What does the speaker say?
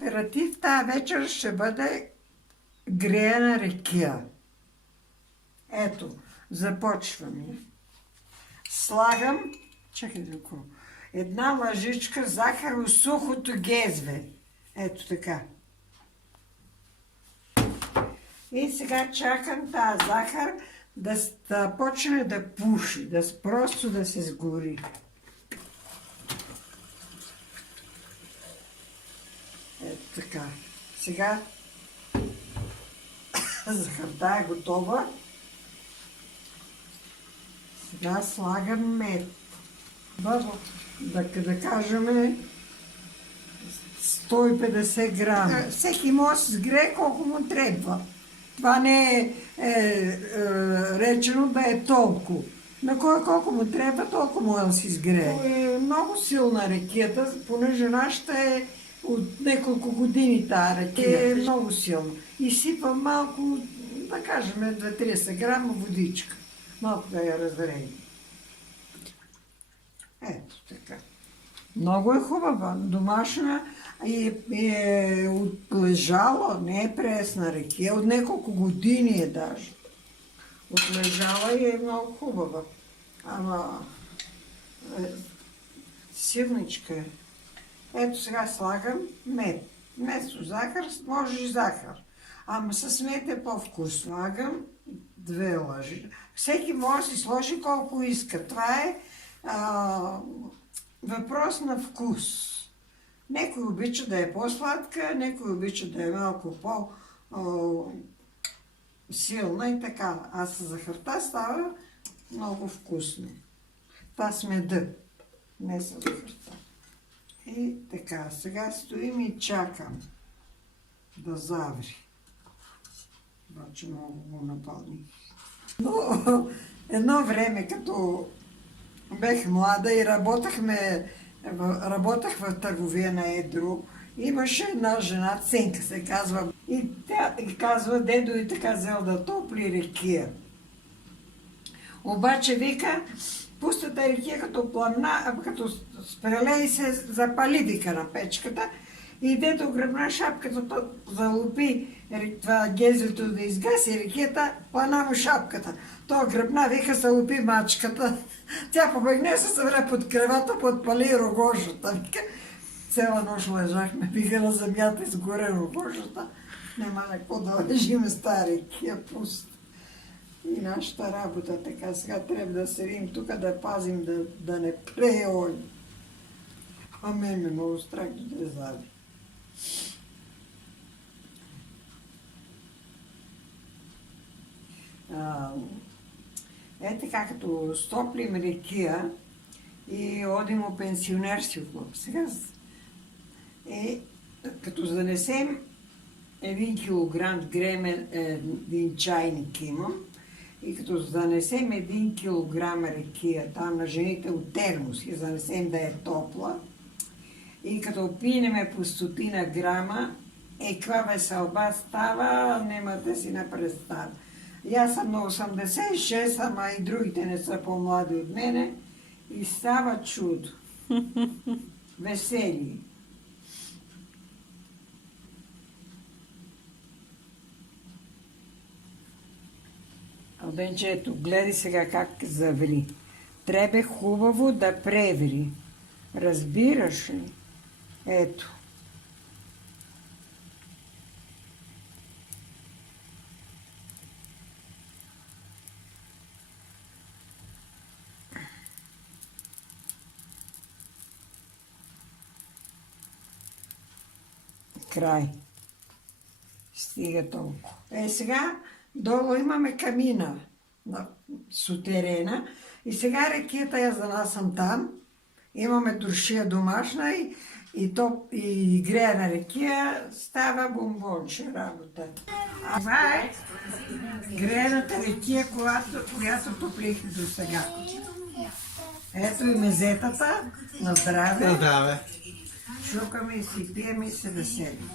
аператив тази вечер ще бъде греена ракия. Ето, започваме. Слагам, чакайте около, една лъжичка захар от сухото гезве. Ето така. И сега чакам тази захар да почне да пуши, просто да се сгори. Ето така. Сега захарта е готова. Сега слагам мед. Да кажем 150 грама. Всеки може да сгрее колко му трябва. Това не е речено да е толкова. На кой колко му трябва, толкова може да си сгрее. Е много силна ракията, понеже нашата е от няколко години тази ракия. Е много силна. И сипам малко, да кажем, 2-30 грама водичка. Малко да я разварим. Ето така. Много е хубава, домашна и е отлежала, не е пресна ракия, от няколко години е даже. Отлежала и е много хубава. Ама силничка е. Ето сега слагам мед. Вместо захар, може и захар. Ама с мед е по-вкус. Слагам 2 лъжи. Всеки може да си сложи колко иска. Това е въпрос на вкус. Некой обича да е по-сладка, некой обича да е малко по-силна и така. А с захарта става много вкусно. Това с меда, не с захарта. И така, сега стоим и чакам да заври. Обаче много го напълних. Но едно време, като бех млада и работех в търговия на едро, имаше една жена, Ценка се казва, и тя казва, дедо и така взел да топли ракия. Обаче вика, пустата ракия като пламна, като спреле и се запали, вика, на печката, и дедо гръбна шапката, залупи това гезвето да изгаси ракията, плана му шапката. Той гръбна, вика, се лупи мачката. Тя побегне, се събра под кревата, подпали рогожата. Вика, цяла нощ лежахме, вика, на земята изгоре рогожата. Нема какво да лежим с тази ракия пуста. И нашата работа така, сега трябва да седим тук, да пазим, да не прее огън. А мен ме много страх да зави. Е така, като стоплим ракия и одим у пенсионерски клуб. Сега, като занесем 1 килограм, греем един чайник имам, и като занесем 1 килограм ракия, там на жените от термос, и занесем да е топла, и като пинеме по 100 грама, каква веселба става, немате си на представа. И аз съм на 86, ама и другите не са по-млади от мене, и става чудо. Весели. Оденче, ето, гледай сега как заври. Трябва хубаво да преври. Разбираш ли? Ето. Край. Стига толкова. Сега долу имаме камина на сутерена и сега ракията я занасям там. Имаме туршия домашна и греена ракия, става бомбонче работа. Това е греената ракия, която топлихме до сега. Ето и мезетата, на здраве. Шукаме и си пием и се веселим.